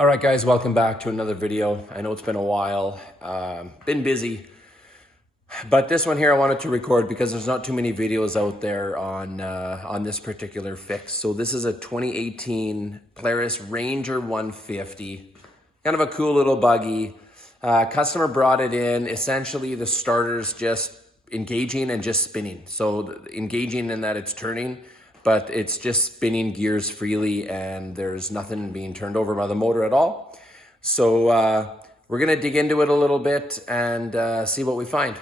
All right, guys, welcome back to another video. I know it's been a while, been busy, but this one here I wanted to record because there's not too many videos out there on this particular fix. So this is a 2018 Polaris Ranger 150, kind of a cool little buggy. Customer brought it in. Essentially, the starter's just engaging and just spinning. So engaging in that it's turning, but it's just spinning gears freely and there's nothing being turned over by the motor at all. So we're gonna dig into it a little bit and see what we find.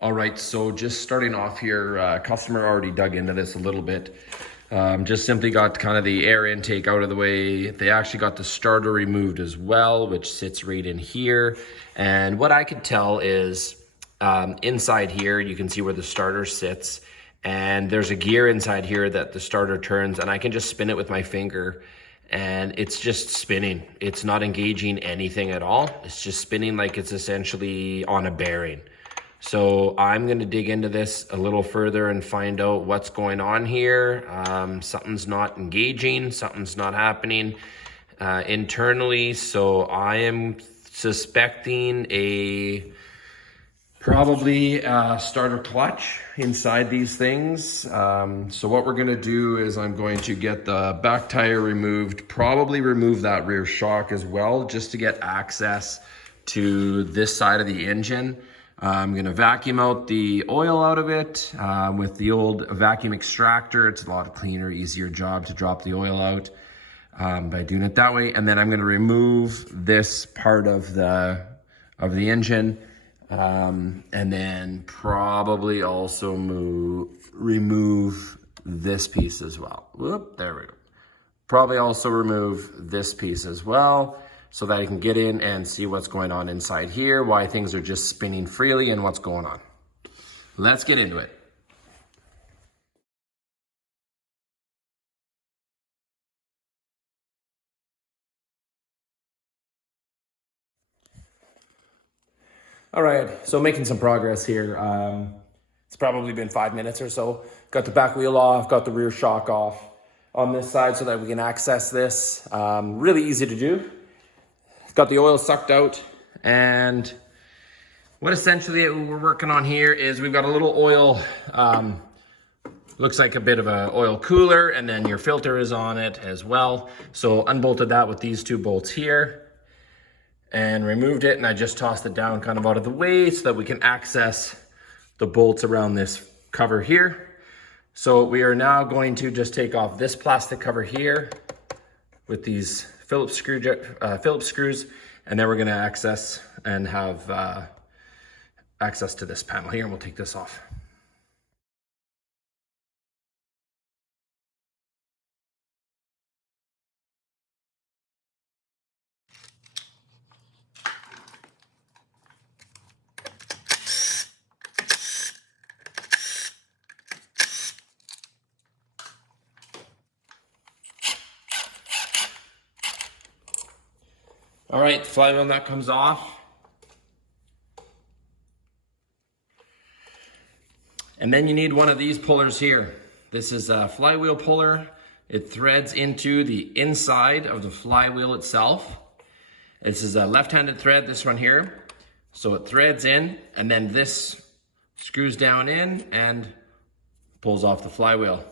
All right, so just starting off here, customer already dug into this a little bit. Just simply got kind of the air intake out of the way. They actually got the starter removed as well, which sits right in here. And what I could tell is inside here, you can see where the starter sits. And there's a gear inside here that the starter turns, and I can just spin it with my finger and it's just spinning. It's not engaging anything at all. It's just spinning like it's essentially on a bearing. So I'm gonna dig into this a little further and find out what's going on here. Something's not engaging, something's not happening internally. So I am suspecting probably a starter clutch inside these things. So what we're gonna do is I'm going to get the back tire removed, probably remove that rear shock as well, just to get access to this side of the engine. I'm gonna vacuum out the oil out of it with the old vacuum extractor. It's a lot cleaner, easier job to drop the oil out by doing it that way. And then I'm gonna remove this part of the engine and then probably also remove this piece as well. Whoop, there we go. Probably also remove this piece as well, so that I can get in and see what's going on inside here, why things are just spinning freely and what's going on. Let's get into it. All right, so making some progress here. It's probably been 5 minutes or so. Got the back wheel off, got the rear shock off on this side so that we can access this. Really easy to do. Got the oil sucked out, and what essentially we're working on here is we've got a little oil, looks like a bit of a oil cooler, and then your filter is on it as well. So unbolted that with these two bolts here and removed it, and I just tossed it down kind of out of the way so that we can access the bolts around this cover here. So we are now going to just take off this plastic cover here with these Phillips screws, and then we're gonna access and have access to this panel here, and we'll take this off. All right, the flywheel nut comes off. And then you need one of these pullers here. This is a flywheel puller. It threads into the inside of the flywheel itself. This is a left-handed thread, this one here. So it threads in, and then this screws down in and pulls off the flywheel.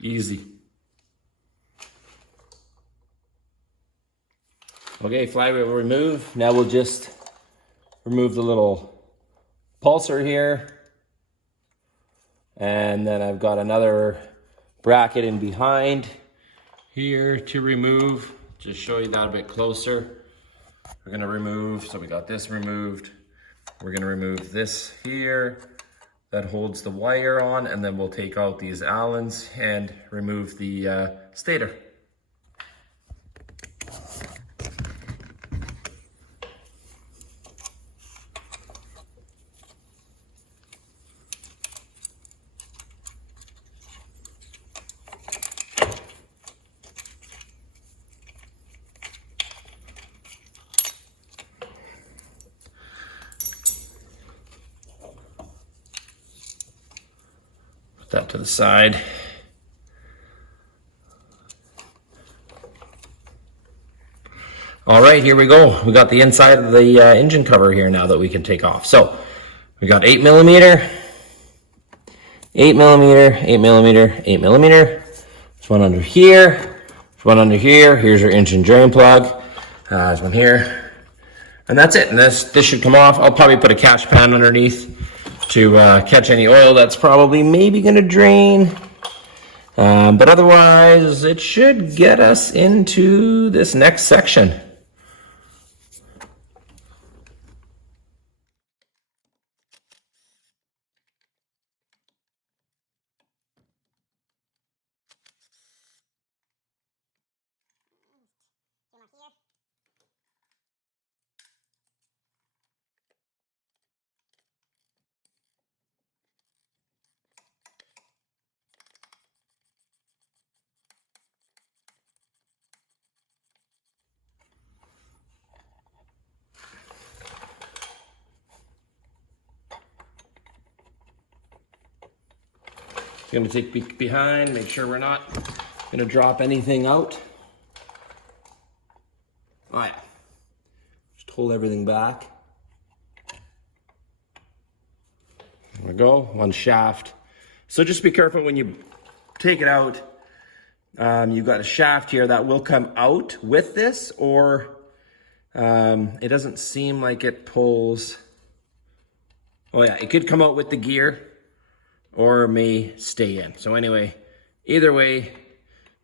Easy. Okay, flywheel removed. Now we'll just remove the little pulser here. And then I've got another bracket in behind here to remove. Just show you that a bit closer. We're gonna remove, so we got this removed. We're gonna remove this here that holds the wire on, and then we'll take out these Allens and remove the stator. that to the side. All right, here we go. We got the inside of the engine cover here now that we can take off. So we got 8 millimeter, 8 millimeter, 8 millimeter, 8 millimeter. There's one under here. There's one under here. Here's our engine drain plug. There's one here. And that's it. And this should come off. I'll probably put a cash pan underneath to catch any oil that's probably maybe going to drain. But otherwise, it should get us into this next section. Gonna take a peek behind, make sure we're not gonna drop anything out. All right, just hold everything back. There we go, one shaft. So just be careful when you take it out. You've got a shaft here that will come out with this, or it doesn't seem like it pulls. Oh yeah, it could come out with the gear, or may stay in. So anyway, either way,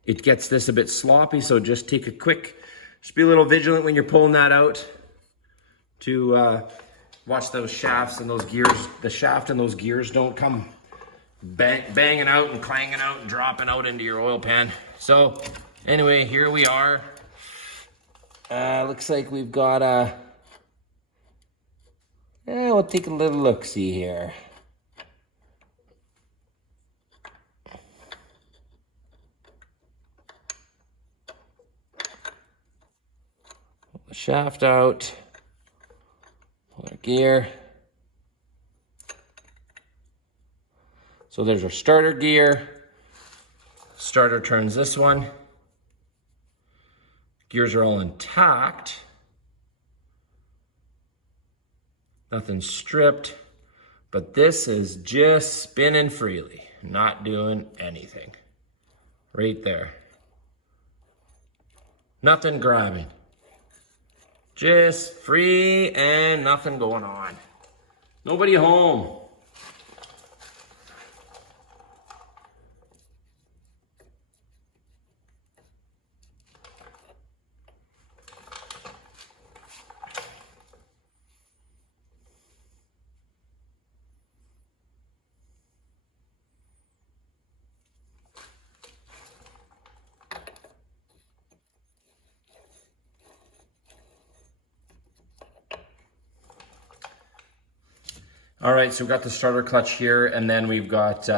it gets this a bit sloppy, so just take a quick, just be a little vigilant when you're pulling that out to watch those shafts and those gears, the shaft and those gears don't come banging out and clanging out and dropping out into your oil pan. So anyway, here we are. Looks like we've got a, we'll take a little look-see here. The shaft out, pull our gear. So there's our starter gear. Starter turns this one. Gears are all intact. Nothing stripped, but this is just spinning freely, not doing anything. Right there. Nothing grabbing. Just free and nothing going on. Nobody home. All right, so we've got the starter clutch here, and then we've got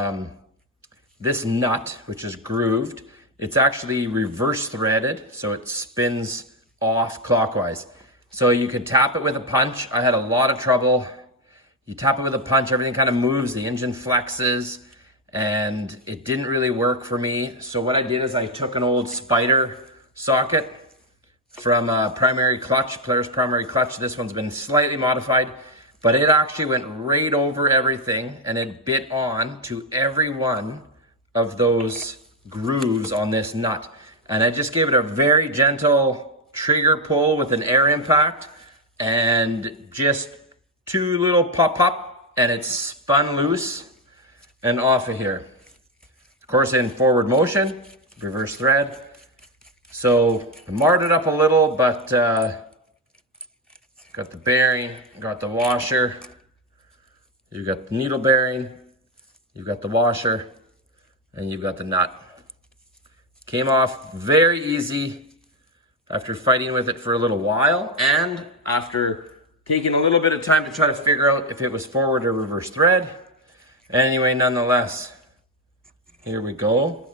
this nut, which is grooved. It's actually reverse threaded, so it spins off clockwise. So you could tap it with a punch. I had a lot of trouble. You tap it with a punch, everything kind of moves, the engine flexes, and it didn't really work for me. So what I did is I took an old spider socket from a primary clutch, Polaris primary clutch. This one's been slightly modified, but it actually went right over everything and it bit on to every one of those grooves on this nut. And I just gave it a very gentle trigger pull with an air impact and just two little pop and it spun loose and off of here. Of course, in forward motion, reverse thread. So I marred it up a little, but got the bearing, got the washer, you've got the needle bearing, you've got the washer, and you've got the nut. Came off very easy after fighting with it for a little while, and after taking a little bit of time to try to figure out if it was forward or reverse thread. Anyway, nonetheless, here we go.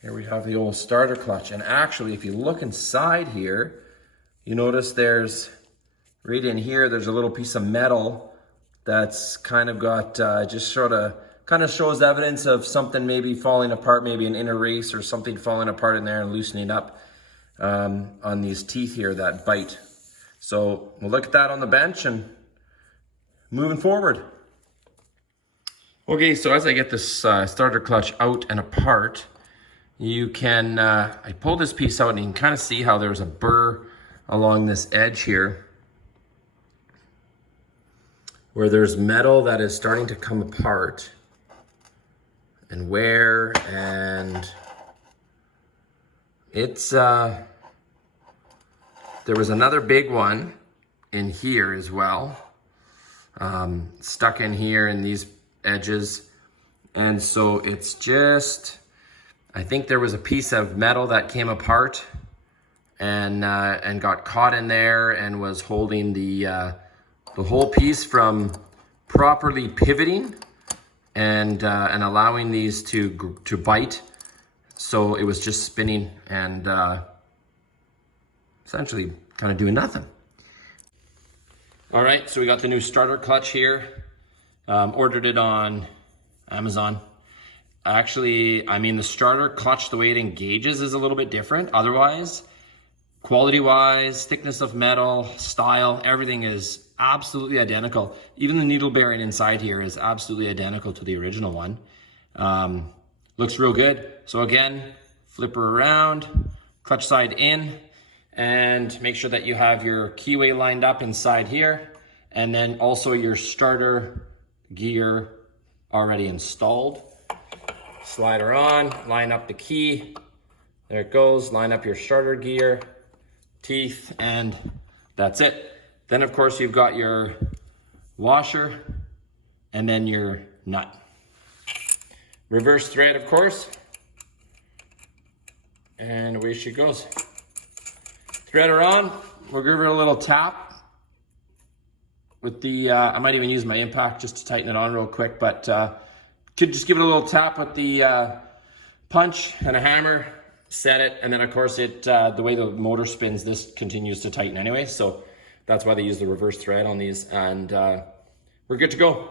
Here we have the old starter clutch. And actually, if you look inside here, you notice there's right in here, there's a little piece of metal that's kind of got, just sort of, kind of shows evidence of something maybe falling apart, maybe an inner race or something falling apart in there and loosening up on these teeth here that bite. So we'll look at that on the bench and moving forward. Okay, so as I get this starter clutch out and apart, you can, I pull this piece out and you can kind of see how there's a burr along this edge here where there's metal that is starting to come apart and wear, and it's, there was another big one in here as well, stuck in here in these edges. And so it's just, I think there was a piece of metal that came apart and got caught in there and was holding the whole piece from properly pivoting and allowing these to bite. So it was just spinning and essentially kind of doing nothing. All right, so we got the new starter clutch here. Ordered it on Amazon. Actually, I mean, the starter clutch, the way it engages is a little bit different. Otherwise, quality-wise, thickness of metal, style, everything is absolutely identical. Even the needle bearing inside here is absolutely identical to the original one. Looks real good. So again, flip her around, clutch side in, and make sure that you have your keyway lined up inside here, and then also your starter gear already installed. Slide her on, line up the key. There it goes, line up your starter gear, teeth, and that's it. Then of course you've got your washer and then your nut. Reverse thread, of course. And away she goes. Thread her on, we'll give her a little tap with the, I might even use my impact just to tighten it on real quick, but could just give it a little tap with the punch and a hammer, set it, and then of course it, the way the motor spins, this continues to tighten anyway, so that's why they use the reverse thread on these, and we're good to go.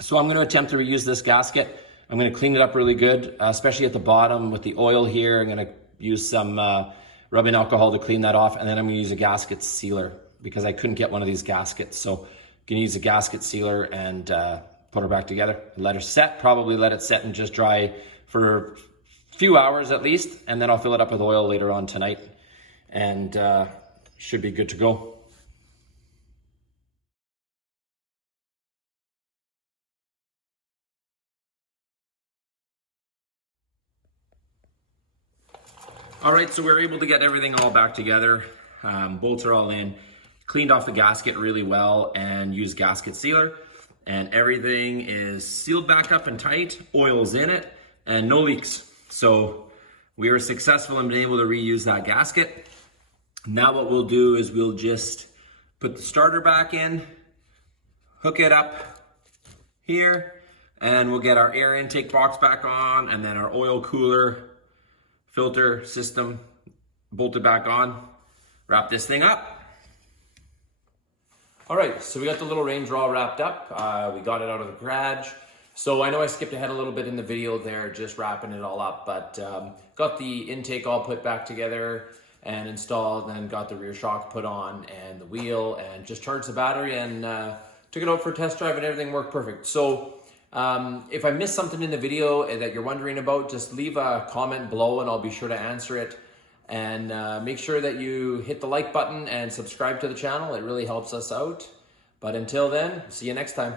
So I'm gonna attempt to reuse this gasket. I'm gonna clean it up really good, especially at the bottom with the oil here. I'm gonna use some rubbing alcohol to clean that off, and then I'm gonna use a gasket sealer because I couldn't get one of these gaskets. So I'm gonna use a gasket sealer and put her back together, let her set, probably let it set and just dry for a few hours at least, and then I'll fill it up with oil later on tonight, and should be good to go. All right, so we're able to get everything all back together. Bolts are all in, cleaned off the gasket really well and used gasket sealer, and everything is sealed back up and tight, oil's in it, and no leaks. So we were successful in being able to reuse that gasket. Now what we'll do is we'll just put the starter back in, hook it up here, and we'll get our air intake box back on, and then our oil cooler filter system bolted back on, wrap this thing up. All right, so we got the little Ranger all wrapped up. We got it out of the garage. So I know I skipped ahead a little bit in the video there, just wrapping it all up, but got the intake all put back together and installed, and then got the rear shock put on and the wheel, and just charged the battery and took it out for a test drive, and everything worked perfect. So if I missed something in the video that you're wondering about, just leave a comment below and I'll be sure to answer it. And make sure that you hit the like button and subscribe to the channel. It really helps us out. But until then, see you next time.